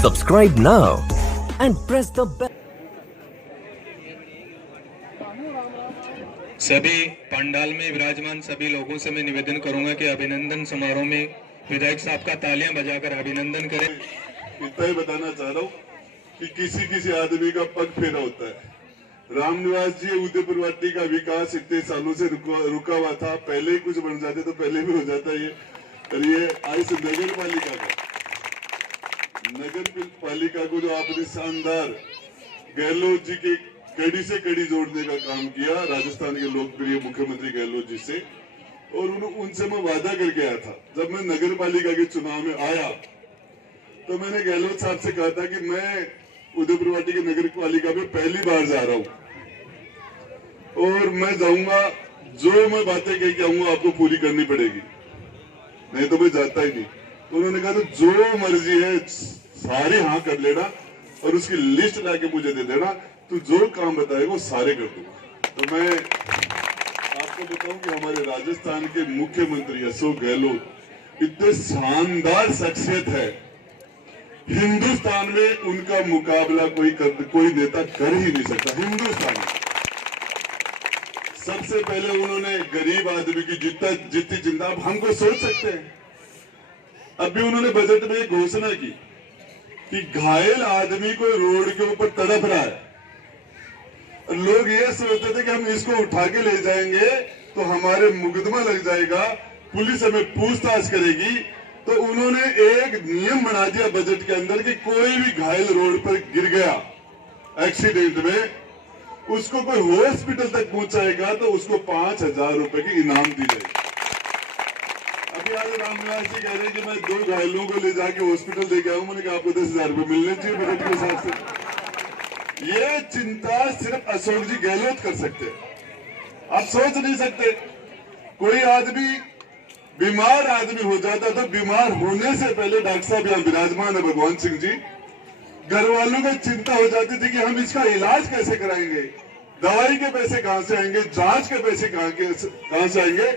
Subscribe now and press the bell. सभी पंडाल में विराजमान सभी लोगों से मैं निवेदन करूंगा कि अभिनंदन समारोह में विधायक साहब का तालियां बजाकर अभिनंदन करें। इतना ही बताना चाह रहा हूँ कि किसी किसी आदमी का पग फेरा होता है। रामनिवास जी उदयपुर वाटी का विकास इतने सालों से रुका हुआ था, पहले ही कुछ बन जाते तो पहले भी हो जाता ये। और ये आज नगर पालिका को जो आपने शानदार गहलोत जी के कड़ी से कड़ी जोड़ने का काम किया, राजस्थान के लोकप्रिय मुख्यमंत्री गहलोत जी से, और उनसे मैं वादा करके आया था। जब मैं नगर पालिका के चुनाव में आया तो मैंने गहलोत साहब से कहा था कि मैं उदयपुर वाटी के नगर पालिका में पहली बार जा रहा हूं और मैं जाऊंगा, जो मैं बातें कह के आऊंगा आपको पूरी करनी पड़ेगी, नहीं तो मैं जाता ही नहीं। तो उन्होंने कहा तो जो मर्जी है सारे हाँ कर लेना और उसकी लिस्ट लाके मुझे दे देना, तो जो काम बताएगा वो सारे कर दूंगा। तो मैं आपको बताऊं कि हमारे राजस्थान के मुख्यमंत्री अशोक गहलोत इतने शानदार शख्सियत है, हिंदुस्तान में उनका मुकाबला कोई नेता कर ही नहीं सकता। हिंदुस्तान में सबसे पहले उन्होंने गरीब आदमी की जितनी चिंता आप हमको सोच सकते हैं। अभी उन्होंने बजट में एक घोषणा की कि घायल आदमी को रोड के ऊपर तड़प रहा है, लोग ये सोचते थे कि हम इसको उठा के ले जाएंगे तो हमारे मुकदमा लग जाएगा, पुलिस हमें पूछताछ करेगी। तो उन्होंने एक नियम बना दिया बजट के अंदर कि कोई भी घायल रोड पर गिर गया एक्सीडेंट में, उसको कोई हॉस्पिटल तक पहुंचाएगा तो उसको 5,000 रुपए की इनाम दी जाएगी। अभी आज रामनिवास जी कह रहे हैं कि मैं 2 घायलों को ले जाके हॉस्पिटल लेके आऊं, मैंने कहा आपको 10,000 रुपए मिलने चाहिए बजट के हिसाब से। ये चिंता सिर्फ अशोक जी गहलोत कर सकते हैं। आप सोच नहीं सकते, कोई आदमी बीमार आदमी हो जाता तो बीमार होने से पहले डॉक्टर साहब यहाँ विराजमान है भगवान सिंह जी, घर वालों को चिंता हो जाती थी कि हम इसका इलाज कैसे कराएंगे, दवाई के पैसे कहां से आएंगे, जांच के पैसे कहां से आएंगे,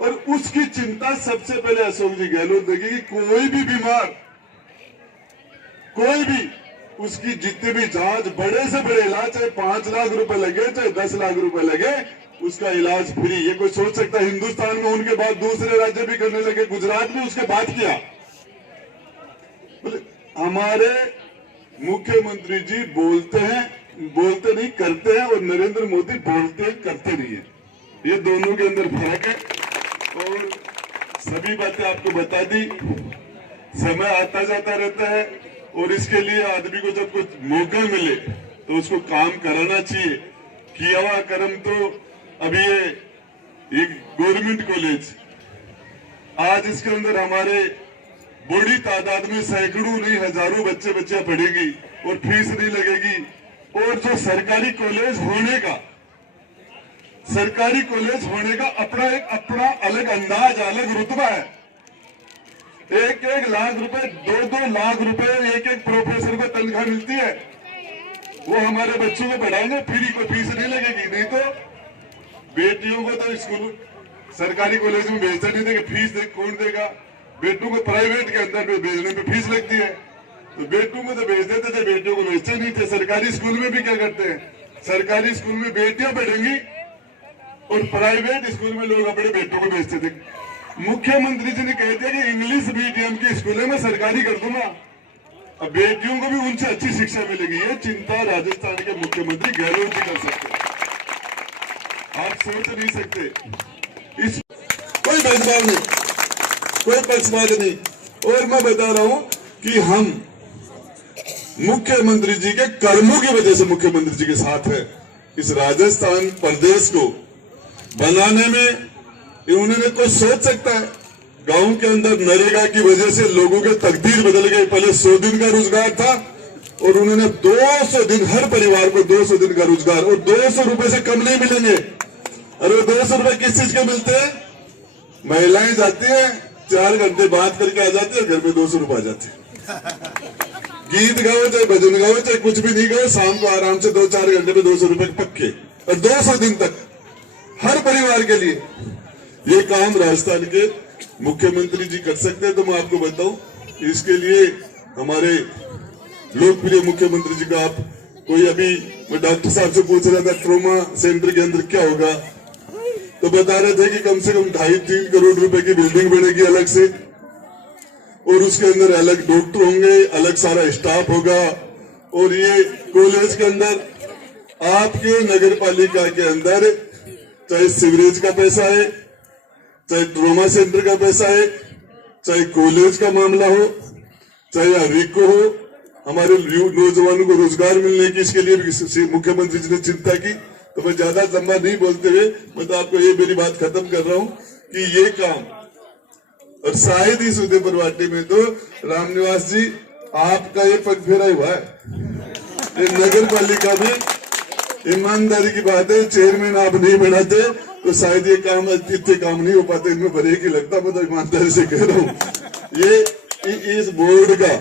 और उसकी चिंता सबसे पहले अशोक जी गहलोत देगी कि कोई भी बीमार, कोई भी उसकी जितने भी जांच, बड़े से बड़े इलाज, चाहे 5 लाख रुपए लगे चाहे 10 लाख रुपए लगे, उसका इलाज फ्री। ये कोई सोच सकता है? हिंदुस्तान में उनके बाद दूसरे राज्य भी करने लगे, गुजरात में उसके बाद किया। हमारे मुख्यमंत्री जी बोलते नहीं करते हैं, और नरेंद्र मोदी बोलते हैं करते नहीं है। ये दोनों के अंदर फर्क है। और सभी बातें आपको बता दी, समय आता जाता रहता है और इसके लिए आदमी को जब कुछ मौका मिले तो उसको काम कराना चाहिए। किया हुआ कर्म तो अभी ये गवर्नमेंट कॉलेज, आज इसके अंदर हमारे बड़ी तादाद में सैकड़ों नहीं हजारों बच्चियां पढ़ेगी और फीस नहीं लगेगी। और जो सरकारी कॉलेज होने का अपना अलग अंदाज, अलग रुतबा है। 1-1 लाख रुपए, 2-2 लाख रुपए एक प्रोफेसर को तनख्वाह मिलती है। वो हमारे बच्चों को पढ़ाएंगे, फ्री, कोई फीस नहीं लगेगी। नहीं तो बेटियों को तो स्कूल सरकारी कॉलेज में भेजते नहीं थे, फीस कौन देगा। बेटों को प्राइवेट के अंदर में भेजने में फीस लगती है, तो बेटों को तो भेज देते थे, बेटियों को भेजते नहीं थे। सरकारी स्कूल में भी क्या करते हैं, सरकारी स्कूल में बेटियां पढ़ेंगी और प्राइवेट स्कूल में लोग अपने बेटों को भेजते थे। मुख्यमंत्री जी ने कह दिया कि इंग्लिश मीडियम के स्कूलों में सरकारी कर दूंगा, अब बेटियों को भी उनसे अच्छी शिक्षा मिलेगी। ये चिंता राजस्थान के मुख्यमंत्री गहलोत जी कर सकते हैं, आप सोच नहीं सकते। इस कोई भेदभाव नहीं, कोई पक्षपात नहीं। और मैं बता रहा हूं कि हम मुख्यमंत्री जी के कर्मों की वजह से मुख्यमंत्री जी के साथ है। इस राजस्थान प्रदेश को बनाने में उन्होंने कोई सोच सकता है? गांव के अंदर नरेगा की वजह से लोगों के तकदीर बदल गए। पहले 100 दिन का रोजगार था और उन्होंने 200 दिन, हर परिवार को 200 दिन का रोजगार, और 200 रुपए से कम नहीं मिलेंगे। और वो 200 रुपए किस चीज के मिलते हैं? महिलाएं जाती हैं, 4 घंटे बात करके आ जाती है, घर में 200 रुपए आ जाते हैं। गीत गाओ, चाहे भजन गाओ, चाहे कुछ भी नहीं गाओ, शाम को आराम से 2-4 घंटे में 200 रुपए पक्के, और 200 दिन तक हर परिवार के लिए। ये काम राजस्थान के मुख्यमंत्री जी कर सकते हैं। तो मैं आपको बताऊं, इसके लिए हमारे लोकप्रिय मुख्यमंत्री जी का आप कोई, अभी मैं डॉक्टर साहब से पूछ रहा था ट्रोमा सेंटर के अंदर क्या होगा, तो बता रहे थे कि कम से कम 2.5-3 करोड़ रुपए की बिल्डिंग बनेगी अलग से, और उसके अंदर अलग डॉक्टर होंगे, अलग सारा स्टाफ होगा। और ये कॉलेज के अंदर आपके नगर पालिका के अंदर चाहे सीवरेज का पैसा है, चाहे ट्रोमा सेंटर का पैसा है, चाहे कॉलेज का मामला हो, चाहे रिको हो, हमारे नौजवानों को रोजगार मिलने की, इसके लिए भी मुख्यमंत्री जी ने चिंता की। तो मैं ज्यादा लंबा नहीं बोलते हुए मैं तो आपको ये मेरी बात खत्म कर रहा हूं कि ये काम, और शायद इस उदयपुर वाटी में तो रामनिवास जी आपका ये पग फेरा हुआ है। ये नगर पालिका में ईमानदारी की बात है, चेयरमैन आप नहीं बनाते तो शायद ये काम इतने काम नहीं हो पाते, इनमें ब्रेक ही लगता। मैं तो ईमानदारी से कह रहा हूँ, ये इस बोर्ड का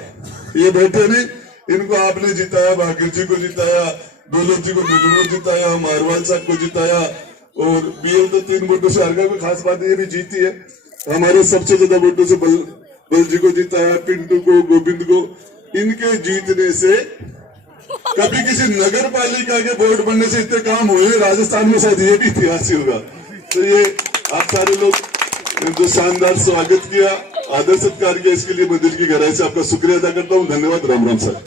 ये बैठे नहीं, इनको आपने जिताया, भागिर जी को जिताया, दौलत जी को बिजनौर जिताया, मारवाल साहब को जिताया, और बीएल तो 3 वोटों से हार। कोई खास बात ये भी जीती है, हमारे सबसे ज्यादा वोटों से बल जी को जिताया, पिंटू को, गोविंद को। इनके जीतने से कभी किसी नगर पालिका के बोर्ड बनने से इतने काम हुए राजस्थान में, शायद ये भी इतिहास ही होगा। तो ये आप सारे लोग जो शानदार स्वागत किया, आदर सत्कार किया, इसके लिए मैं दिल की गहराई से आपका शुक्रिया अदा करता हूँ। धन्यवाद। Ram Ram sir.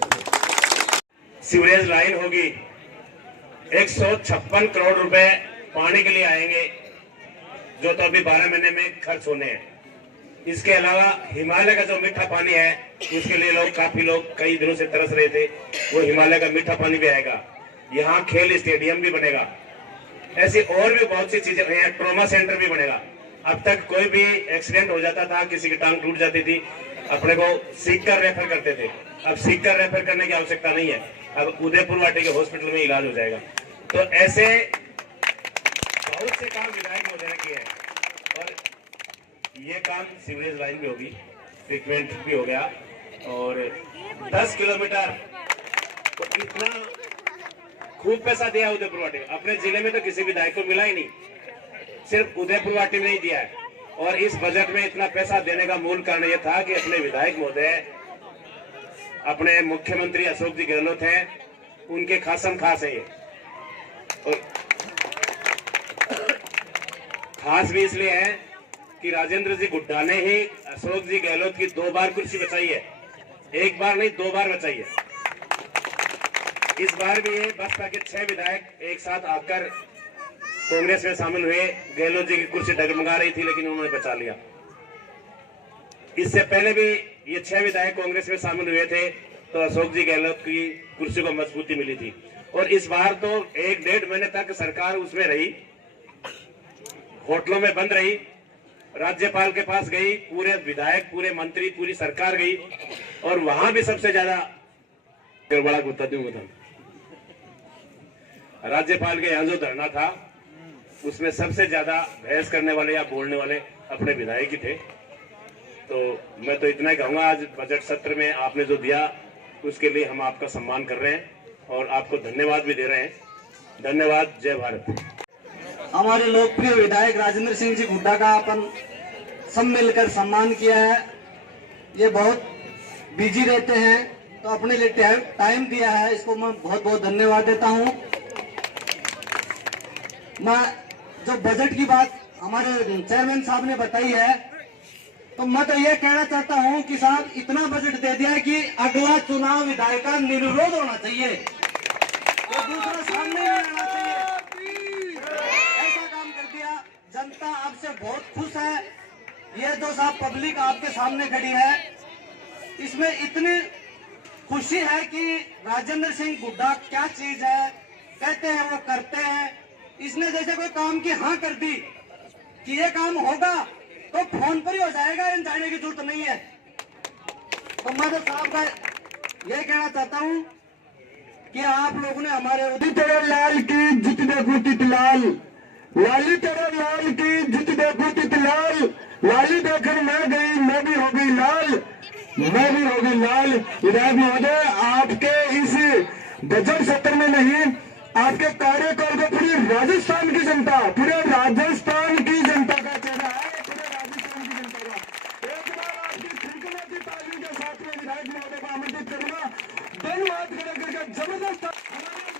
Sewerage line होगी, 156 करोड़ रुपए पानी के लिए आएंगे, जो तो अभी 12 महीने में खर्च होने हैं। इसके अलावा हिमालय का जो मीठा पानी है, उसके लिए काफी लोग कई दिनों से तरस रहे थे, वो हिमालय का मीठा पानी भी आएगा। यहाँ खेल स्टेडियम भी बनेगा, ऐसी और भी बहुत सी चीजें। यहाँ ट्रोमा सेंटर भी बनेगा। अब तक कोई भी एक्सीडेंट हो जाता था, किसी की टांग टूट जाती थी, अपने को सीख कर रेफर करते थे। अब सीख कर रेफर करने की आवश्यकता नहीं है, अब उदयपुर वाटी के हॉस्पिटल में इलाज हो जाएगा। तो ऐसे बहुत से काम विधायक महोदय ने किए हैं, और ये काम सीवरेज लाइन भी होगी, ट्रीटमेंट भी हो गया, और 10 किलोमीटर तो इतना खूब पैसा दिया उदयपुर वाटी में। अपने जिले में तो किसी विधायक को मिला ही नहीं, सिर्फ उदयपुर वाटी में ही दिया है। और इस बजट में इतना पैसा देने का मूल कारण यह था कि अपने विधायक महोदय, अपने मुख्यमंत्री अशोक जी गहलोत हैं, उनके खासम खास है ये। और खास भी इसलिए है कि राजेंद्र जी गुड्डा ने ही अशोक जी गहलोत की 2 बार कुर्सी बचाई है, 1 बार नहीं 2 बार बचाई है। इस बार भी ये बसपा के 6 विधायक एक साथ आकर कांग्रेस में शामिल हुए। गहलोत जी की कुर्सी डगमगा रही थी, लेकिन उन्होंने बचा लिया। इससे पहले भी ये 6 विधायक कांग्रेस में शामिल हुए थे, तो अशोक जी गहलोत की कुर्सी को मजबूती मिली थी। और इस बार तो 1-1.5 महीने तक सरकार उसमें रही, होटलों में बंद रही, राज्यपाल के पास गई, पूरे विधायक, पूरे मंत्री, पूरी सरकार गई, और वहां भी सबसे ज्यादा बड़ा गुत्ता दूंगा था। राज्यपाल के यहाँ जो धरना था, उसमें सबसे ज्यादा बहस करने वाले या बोलने वाले अपने विधायक ही थे। तो मैं तो इतना ही कहूंगा, आज बजट सत्र में आपने जो दिया उसके लिए हम आपका सम्मान कर रहे हैं और आपको धन्यवाद भी दे रहे हैं। धन्यवाद। जय भारत। हमारे लोकप्रिय विधायक राजेंद्र सिंह जी गुड्डा का अपन सब मिलकर सम्मान किया है। ये बहुत बिजी रहते हैं, तो अपने लिए टाइम दिया है, इसको मैं बहुत बहुत धन्यवाद देता हूं। मैं जो बजट की बात हमारे चेयरमैन साहब ने बताई है, तो मैं तो ये कहना चाहता हूं कि साहब इतना बजट दे दिया है कि अगला चुनाव विधायक का निर्विरोध होना चाहिए, तो दूसरा सामने नहीं आना चाहिए। ऐसा काम कर दिया। जनता आपसे बहुत खुश है। ये जो साहब पब्लिक आपके सामने खड़ी है, इसमें इतनी खुशी है कि राजेंद्र सिंह गुड्डा क्या चीज है, कहते हैं वो करते हैं। इसने जैसे कोई काम की हाँ कर दी कि ये काम होगा, तो फोन पर ही हो जाएगा, इन जाने की जरूरत नहीं है। तो मैं तो साहब का ये कहना चाहता हूँ कि आप लोगों ने हमारे तेरे लाल की जित देखो तितलाल, लाली तेरे लाल की जित देखो तितलाल, लाली देखकर मैं गई, मैं भी हो गई लाल, मैं भी हो गई लाल। विधायक महोदय, आपके इस बजट सत्र में नहीं, आपके कार्यकाल को पूरी राजस्थान की जनता, पूरे राजस्थान की जनता का चेहरा है, पूरे राजस्थान की जनता का। एक बार आपकी खिलखिलाती तालियों के साथ में विधायक महोदय को आमंत्रित करूंगा। हाथ खड़े करके जबरदस्त